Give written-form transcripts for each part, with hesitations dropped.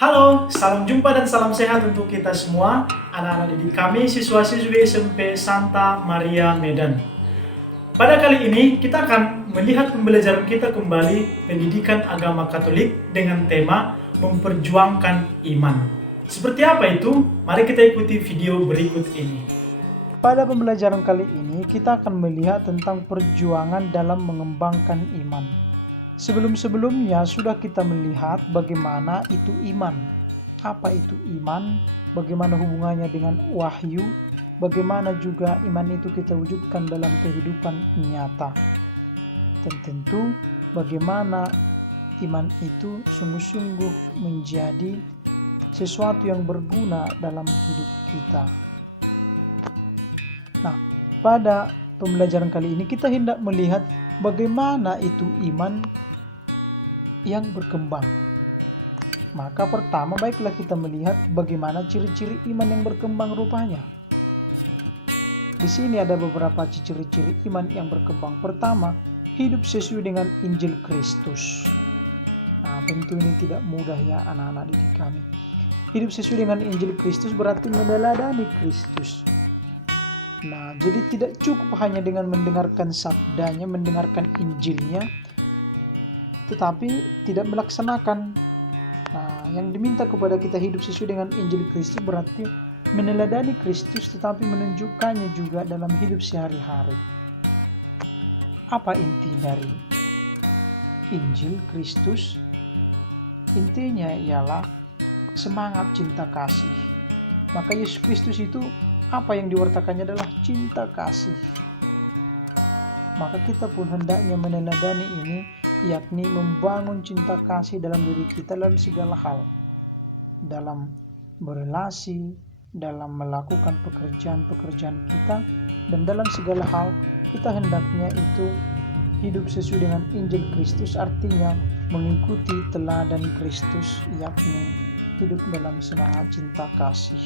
Halo, salam jumpa dan salam sehat untuk kita semua, anak-anak didik kami, siswa-siswi SMP Santa Maria Medan. Pada kali ini kita akan melihat pembelajaran kita kembali pendidikan agama Katolik dengan tema memperjuangkan iman. Seperti apa itu? Mari kita ikuti video berikut ini. Pada pembelajaran kali ini kita akan melihat tentang perjuangan dalam mengembangkan iman. Sebelum-sebelumnya sudah kita melihat bagaimana itu iman. Apa itu iman? Bagaimana hubungannya dengan wahyu? Bagaimana juga iman itu kita wujudkan dalam kehidupan nyata. Dan tentu bagaimana iman itu sungguh-sungguh menjadi sesuatu yang berguna dalam hidup kita. Nah, pada pembelajaran kali ini kita hendak melihat bagaimana itu iman yang berkembang. Maka pertama baiklah kita melihat bagaimana ciri-ciri iman yang berkembang rupanya. Di sini ada beberapa ciri-ciri iman yang berkembang. Pertama, hidup sesuai dengan Injil Kristus. Nah, tentu ini tidak mudah ya anak-anak didik kami. Hidup sesuai dengan Injil Kristus berarti meneladani Kristus. Nah, jadi tidak cukup hanya dengan mendengarkan sabdanya, mendengarkan Injilnya, tetapi tidak melaksanakan. Nah, yang diminta kepada kita hidup sesuai dengan Injil Kristus berarti meneladani Kristus tetapi menunjukkannya juga dalam hidup sehari-hari. Apa inti dari Injil Kristus? Intinya ialah semangat cinta kasih. Maka Yesus Kristus itu apa yang diwartakannya adalah cinta kasih. Maka kita pun hendaknya meneladani ini, yakni membangun cinta kasih dalam diri kita dalam segala hal. Dalam berelasi, dalam melakukan pekerjaan-pekerjaan kita, dan dalam segala hal kita hendaknya itu hidup sesuai dengan Injil Kristus, artinya mengikuti teladan Kristus, yakni hidup dalam semangat cinta kasih.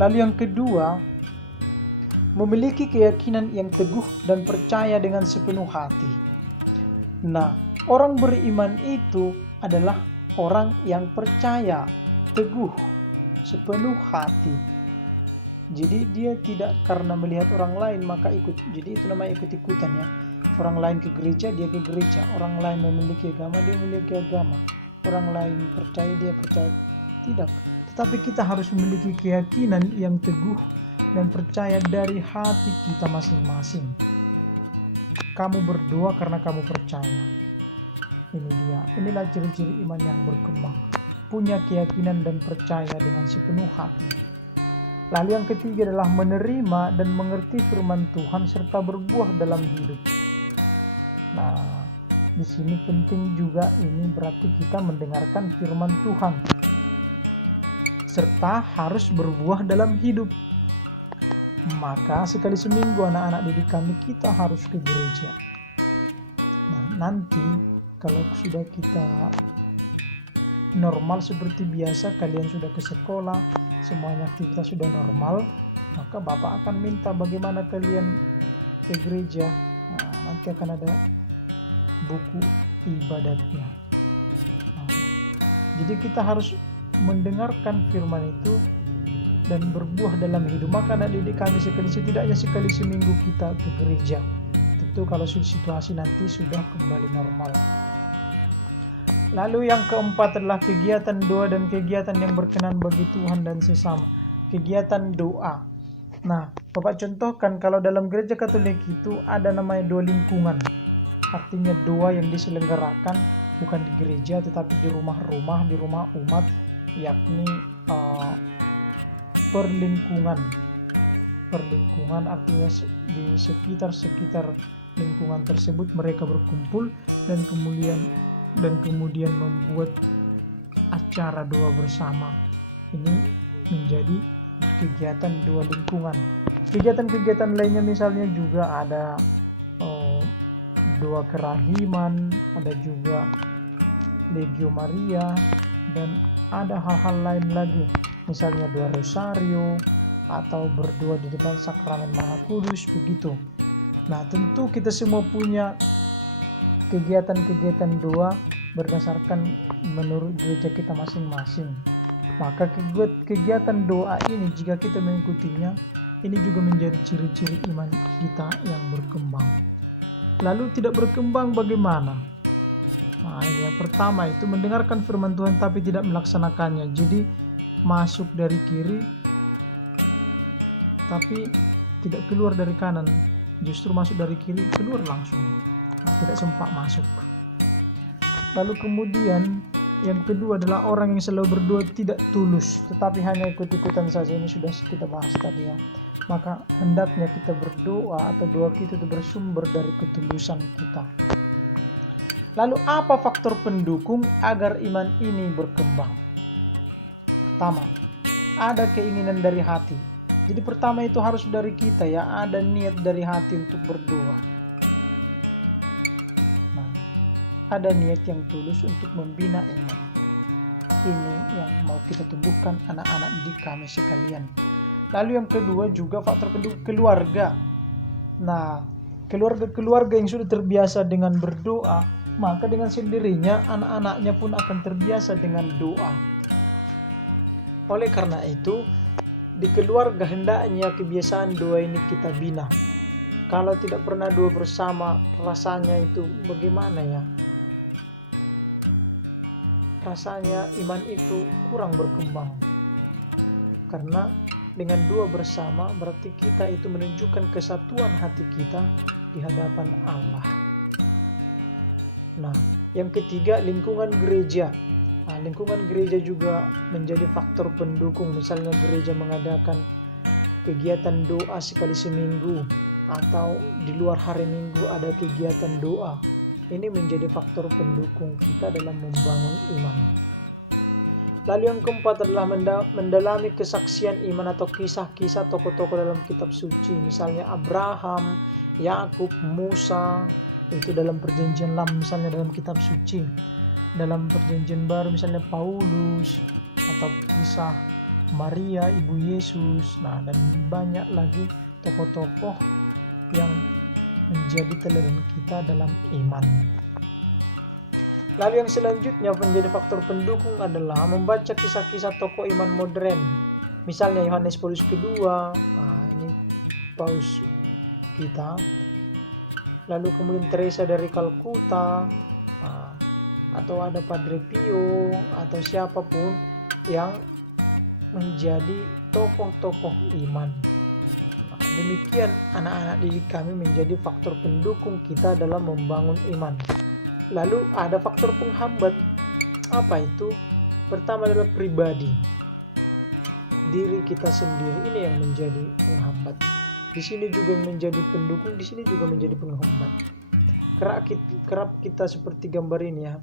Lalu yang kedua, memiliki keyakinan yang teguh dan percaya dengan sepenuh hati. Nah, orang beriman itu adalah orang yang percaya, teguh, sepenuh hati. Jadi dia tidak karena melihat orang lain maka ikut. Jadi itu namanya ikut-ikutan ya. Orang lain ke gereja, dia ke gereja. Orang lain memiliki agama, dia memiliki agama. Orang lain percaya, dia percaya. Tidak. Tetapi kita harus memiliki keyakinan yang teguh dan percaya dari hati kita masing-masing. Kamu berdoa karena kamu percaya. Ini dia. Inilah ciri-ciri iman yang berkembang. Punya keyakinan dan percaya dengan sepenuh hati. Lalu yang ketiga adalah menerima dan mengerti firman Tuhan serta berbuah dalam hidup. Nah, di sini penting juga ini berarti kita mendengarkan firman Tuhan serta harus berbuah dalam hidup. Maka sekali seminggu anak-anak didik kami kita harus ke gereja. Nah, nanti kalau sudah kita normal seperti biasa, kalian sudah ke sekolah, semuanya aktivitas sudah normal, maka Bapak akan minta bagaimana kalian ke gereja. Nah, nanti akan ada buku ibadatnya. Nah, jadi kita harus mendengarkan firman itu dan berbuah dalam hidup. Maka anak didik kami setidaknya sekali seminggu kita ke gereja. Tentu kalau situasi nanti sudah kembali normal. Lalu yang keempat adalah kegiatan doa dan kegiatan yang berkenan bagi Tuhan dan sesama. Kegiatan doa. Nah, Bapak contohkan kalau dalam gereja Katolik itu ada namanya doa lingkungan. Artinya doa yang diselenggarakan bukan di gereja tetapi di rumah-rumah, di rumah umat, yakni perlingkungan artinya di sekitar lingkungan tersebut mereka berkumpul dan kemudian membuat acara doa bersama. Ini menjadi kegiatan doa lingkungan. Kegiatan-kegiatan lainnya misalnya juga ada doa kerahiman, ada juga Legio Maria, dan ada hal-hal lain lagi, misalnya doa rosario atau berdoa di depan sakramen Maha Kudus begitu. Nah, tentu kita semua punya kegiatan-kegiatan doa berdasarkan menurut gereja kita masing-masing. Maka kegiatan doa ini jika kita mengikutinya, ini juga menjadi ciri-ciri iman kita yang berkembang. Lalu tidak berkembang bagaimana? Nah, ini yang pertama itu mendengarkan firman Tuhan tapi tidak melaksanakannya. Jadi masuk dari kiri tapi tidak keluar dari kanan, justru masuk dari kiri keluar langsung. Nah, tidak sempat masuk. Lalu kemudian yang kedua adalah orang yang selalu berdoa tidak tulus, tetapi hanya ikut-ikutan saja. Ini sudah kita bahas tadi ya. Maka hendaknya kita berdoa atau doa kita itu bersumber dari ketulusan kita. Lalu apa faktor pendukung agar iman ini berkembang? Pertama, ada keinginan dari hati. Jadi pertama itu harus dari kita ya, ada niat dari hati untuk berdoa. Nah, ada niat yang tulus untuk membina iman. Ini yang mau kita tumbuhkan anak-anak di kami sekalian. Lalu yang kedua juga faktor pendukung keluarga. Nah, keluarga yang sudah terbiasa dengan berdoa, maka dengan sendirinya anak-anaknya pun akan terbiasa dengan doa. Oleh karena itu, di keluarga hendaknya kebiasaan doa ini kita bina. Kalau tidak pernah doa bersama, rasanya itu bagaimana ya? Rasanya iman itu kurang berkembang. Karena dengan doa bersama berarti kita itu menunjukkan kesatuan hati kita di hadapan Allah. Nah, yang ketiga lingkungan gereja. Nah, lingkungan gereja juga menjadi faktor pendukung. Misalnya gereja mengadakan kegiatan doa sekali seminggu atau di luar hari Minggu ada kegiatan doa. Ini menjadi faktor pendukung kita dalam membangun iman. Lalu yang keempat adalah mendalami kesaksian iman atau kisah-kisah tokoh-tokoh dalam kitab suci. Misalnya Abraham, Yakub, Musa, itu dalam perjanjian lama misalnya dalam kitab suci. Dalam perjanjian baru misalnya Paulus atau kisah Maria ibu Yesus. Nah, dan banyak lagi tokoh-tokoh yang menjadi teladan kita dalam iman. Lalu yang selanjutnya menjadi faktor pendukung adalah membaca kisah-kisah tokoh iman modern. Misalnya Yohanes Paulus kedua, nah ini paus kita. Lalu kemudian Teresa dari Kalkuta, atau ada Padre Pio atau siapapun yang menjadi tokoh-tokoh iman. Nah, demikian anak-anak didik kami menjadi faktor pendukung kita dalam membangun iman. Lalu ada faktor penghambat. Apa itu? Pertama adalah pribadi. Diri kita sendiri ini yang menjadi penghambat. Di sini juga menjadi pendukung, di sini juga menjadi penghambat. Kerap kita seperti gambar ini ya.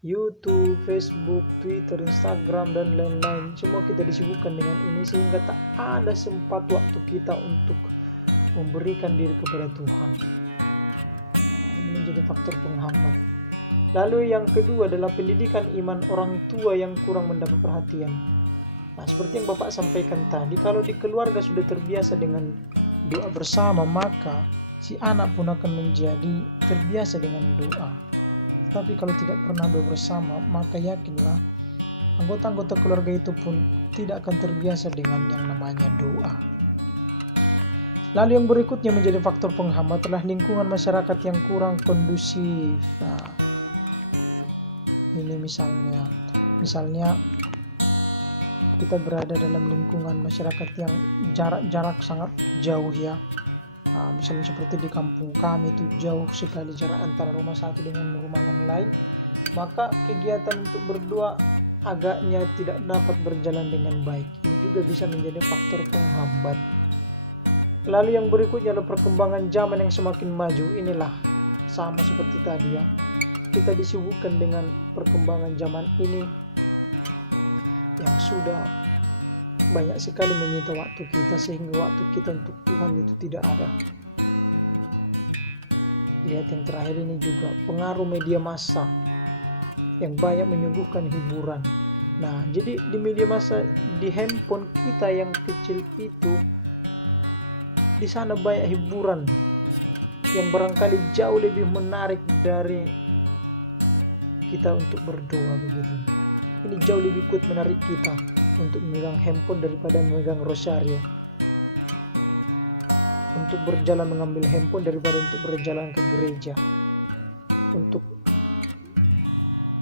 YouTube, Facebook, Twitter, Instagram dan lain-lain. Semua kita disibukkan dengan ini sehingga tak ada sempat waktu kita untuk memberikan diri kepada Tuhan. Ini menjadi faktor penghambat. Lalu yang kedua adalah pendidikan iman orang tua yang kurang mendapat perhatian. Nah, seperti yang Bapak sampaikan tadi, kalau di keluarga sudah terbiasa dengan doa bersama, maka si anak pun akan menjadi terbiasa dengan doa. Tapi kalau tidak pernah doa bersama, maka yakinlah anggota-anggota keluarga itu pun tidak akan terbiasa dengan yang namanya doa. Lalu yang berikutnya menjadi faktor penghambat adalah lingkungan masyarakat yang kurang kondusif. Nah, ini misalnya kita berada dalam lingkungan masyarakat yang jarak sangat jauh ya. Nah, misalnya seperti di kampung kami itu jauh sekali jarak antara rumah satu dengan rumah yang lain, maka kegiatan untuk berdoa agaknya tidak dapat berjalan dengan baik. Ini juga bisa menjadi faktor penghambat. Lalu yang berikutnya adalah perkembangan zaman yang semakin maju. Inilah sama seperti tadi ya. Kita disibukkan dengan perkembangan zaman ini yang sudah banyak sekali menyita waktu kita sehingga waktu kita untuk Tuhan itu tidak ada. Lihat yang terakhir ini juga pengaruh media massa yang banyak menyuguhkan hiburan. Nah, jadi di media massa di handphone kita yang kecil itu, di sana banyak hiburan yang barangkali jauh lebih menarik dari kita untuk berdoa begitu. Ini jauh lebih kuat menarik kita untuk memegang handphone daripada memegang rosario. Untuk berjalan mengambil handphone daripada untuk berjalan ke gereja. Untuk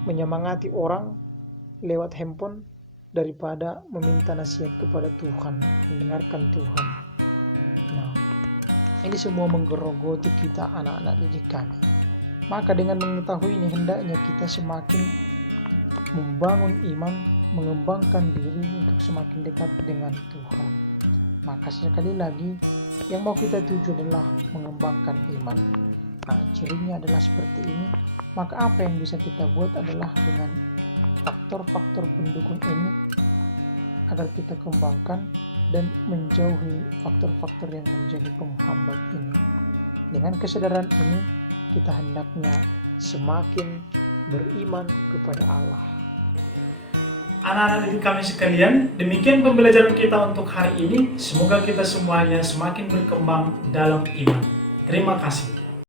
menyemangati orang lewat handphone daripada meminta nasihat kepada Tuhan, mendengarkan Tuhan. Nah, ini semua menggerogoti kita anak-anak didik kami. Maka dengan mengetahui ini hendaknya kita semakin membangun iman, mengembangkan diri untuk semakin dekat dengan Tuhan. Maka sekali lagi yang mau kita tuju adalah mengembangkan iman. Nah, cirinya adalah seperti ini. Maka apa yang bisa kita buat adalah dengan faktor-faktor pendukung ini agar kita kembangkan dan menjauhi faktor-faktor yang menjadi penghambat ini. Dengan kesadaran ini kita hendaknya semakin beriman kepada Allah. Anak-anak didik kami sekalian, demikian pembelajaran kita untuk hari ini. Semoga kita semuanya semakin berkembang dalam iman. Terima kasih.